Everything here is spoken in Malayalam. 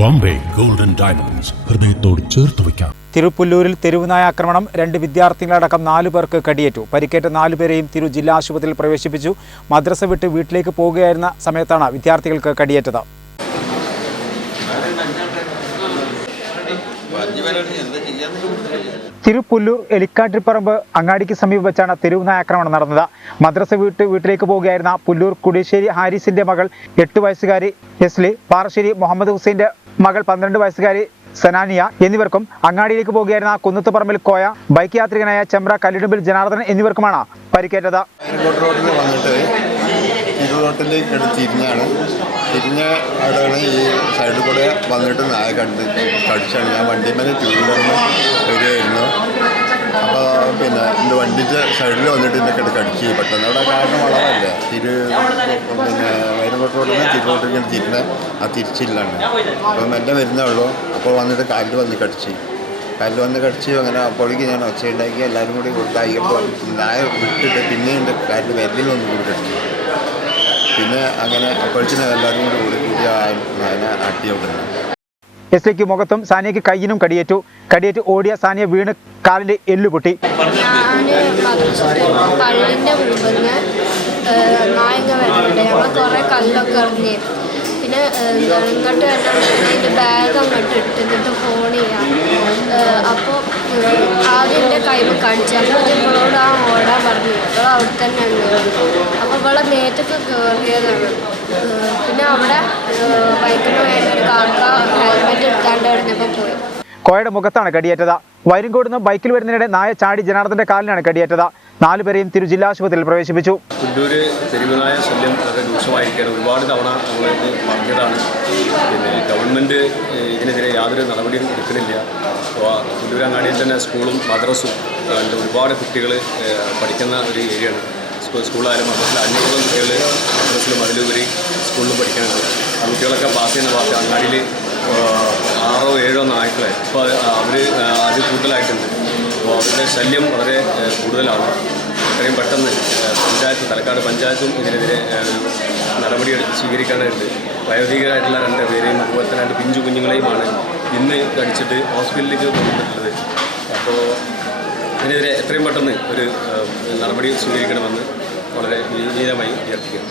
ബോംബെ. ഗോൾഡൻ ഡയമണ്ട്സ് ഹൃദയത്തോട് ചേർത്ത് വയ്ക്കാം. തിരുപ്പുല്ലൂരിൽ തെരുവുനായ ആക്രമണം രണ്ട് വിദ്യാർത്ഥികളടക്കം നാലു പേർക്ക് കടിയേറ്റു. പരിക്കേറ്റ നാലുപേരെയും തിരു ജില്ലാ ആശുപത്രിയിൽ പ്രവേശിപ്പിച്ചു. മദ്രസ വിട്ട് വീട്ടിലേക്ക് പോകുകയായിരുന്ന സമയത്താണ് വിദ്യാർത്ഥികൾക്ക് കടിയേറ്റത്. തിരുപ്പുല്ലൂർ എലിക്കാട്ടിപ്പറമ്പ് അങ്ങാടിക്ക് സമീപം വെച്ചാണ് തെരുവുനായ ആക്രമണം നടന്നത്. മദ്രസ വീട്ട് വീട്ടിലേക്ക് പോവുകയായിരുന്ന പുല്ലൂർ കുടിശ്ശേരി ഹാരിസിന്റെ മകൾ എട്ട് വയസ്സുകാരി എസ്ലി പാറശ്ശേരി മുഹമ്മദ് ഹുസൈന്റെ മകൾ പന്ത്രണ്ട് വയസ്സുകാരി സനാനിയ എന്നിവർക്കും അങ്ങാടിയിലേക്ക് പോകുകയായിരുന്ന കുന്നത്തുപറമ്പിൽ കോയ ബൈക്ക് യാത്രികനായ ചെമ്പ്ര കല്ലിടുമ്പിൽ ജനാർദ്ദനൻ എന്നിവർക്കുമാണ് പരിക്കേറ്റത്. തിരുറോട്ടിലേക്ക് ഇങ്ങോട്ട് തിരിഞ്ഞാണ് തിരിഞ്ഞ അവിടെയാണ് ഈ സൈഡിൽ കൂടെ വന്നിട്ട് നായ കണ്ട് കടിച്ചാണ്. ഞാൻ വണ്ടി മേലെ ടൂ വീലറിന് വരികയായിരുന്നു. അപ്പോൾ പിന്നെ എന്റെ വണ്ടിന്റെ സൈഡിൽ വന്നിട്ട് എന്നെ കിടക്ക് കടിച്ച്. പെട്ടെന്ന് അവിടെ കാരണം വളവല്ല. തിരു പിന്നെ വയനക്കോട്ട് റോഡിൽ നിന്ന് തിരുന്ന. തിരിഞ്ഞ ആ തിരിച്ചില്ലാണ്. അപ്പം എന്റെ വരുന്നേ ഉള്ളൂ അപ്പോൾ വന്നിട്ട് കാലിൽ വന്ന് കടിച്ച്. കാലിൽ വന്ന് കടിച്ച് അങ്ങനെ അപ്പോഴേക്ക് ഞാൻ ഒച്ചയുണ്ടാക്കി എല്ലാവരും കൂടി കൊടുത്തായിപ്പോൾ നായ വിട്ടിട്ട് പിന്നെ എന്റെ കാലിൽ വിരലിൽ ഒന്നും കൂടി കടിച്ചു. പിന്നെ അങ്ങനെ അപ്പോഴത്തേനും എല്ലാവരും കൂടി കൂടി കൂടി ആ നായനെ അട്ടി എസ് ഐക്ക് മുഖത്തും സാനിയക്ക് കയ്യിനും കടിയേറ്റു. കടിയേറ്റ് ഓടിയ സാനിയ വീണ് കാലിന്റെ എല്ലു പൊട്ടി. ഞാൻ പള്ളിന്റെ മുമ്പിൽ നിന്ന് കല്ലൊക്കെ എറിഞ്ഞ് പിന്നെ എന്താണ് ഇങ്ങോട്ട് വന്നിട്ട് എന്റെ ബാഗ് അങ്ങോട്ട് ഇട്ട് എന്നിട്ട് ഫോൺ ചെയ്യാം. അപ്പോൾ ആദ്യം എന്റെ കയ്യിൽ കാണിച്ചു അപ്പോൾ ഇവളോട് ആ ഓടാൻ പറഞ്ഞു. അപ്പോൾ അവിടെ തന്നെ അപ്പോൾ ഇവളെ മേത്തൊക്കെ കയറിയതാണ് പിന്നെ അവിടെ ബൈക്കിന് വേണ്ടി ഒരു കാക്ക ഹെൽമെറ്റ് എടുക്കാണ്ട് എറിഞ്ഞപ്പോൾ പോയി. കോയയുടെ മുഖത്താണ് കടിയേറ്റത്. വൈരങ്കോട് നിന്ന് ബൈക്കിൽ വരുന്നതിനിടെ നായ ചാടി ജനാർദ്ദന്റെ കാലിനാണ് കടിയേറ്റത്. നാലുപേരെയും തിരു ജില്ലാ ആശുപത്രിയിൽ പ്രവേശിപ്പിച്ചു. പുല്ലൂര് തെരുവുനായ ശല്യം വളരെ രൂക്ഷമായിരിക്കുകയാണ്. ഒരുപാട് തവണ നമ്മളിത് പറഞ്ഞതാണ്. പിന്നെ ഗവൺമെന്റ് ഇതിനെതിരെ യാതൊരു നടപടിയും എടുക്കുന്നില്ല. പുല്ലൂരങ്ങാടിയിൽ തന്നെ സ്കൂളും മദ്രസും ഒരുപാട് കുട്ടികൾ പഠിക്കുന്ന ഒരു ഏരിയയാണ്. സ്കൂളായാലും മദ്രസിൽ അഞ്ഞൂറോളം കുട്ടികൾ മദ്രസിലും അതിലുപരി സ്കൂളിലും പഠിക്കാനുണ്ട്. ആ കുട്ടികളൊക്കെ പാസ് ചെയ്യുന്ന ഭാഗത്ത് അങ്ങാടിയിൽ നായ്ക്കളെ ഇപ്പോൾ അവർ അത് കൂടുതലായിട്ടുണ്ട്. അപ്പോൾ അവരുടെ ശല്യം വളരെ കൂടുതലാണ്. എത്രയും പെട്ടെന്ന് പഞ്ചായത്ത് തലക്കാട് പഞ്ചായത്തും ഇതിനെതിരെ നടപടി സ്വീകരിക്കേണ്ടതുണ്ട് വയോധികരായിട്ടുള്ള രണ്ട് പേരെയും അതുപോലെ തന്നെ രണ്ട് പിഞ്ചു കുഞ്ഞുങ്ങളെയുമാണ് ഇന്ന് കടിച്ചിട്ട് ഹോസ്പിറ്റലിലേക്ക് കൊണ്ടുവന്നിട്ടുള്ളത്. അപ്പോൾ ഇതിനെതിരെ എത്രയും പെട്ടെന്ന് ഒരു നടപടി സ്വീകരിക്കണമെന്ന് വളരെ വിനീതമായി അഭ്യർത്ഥിക്കുന്നു.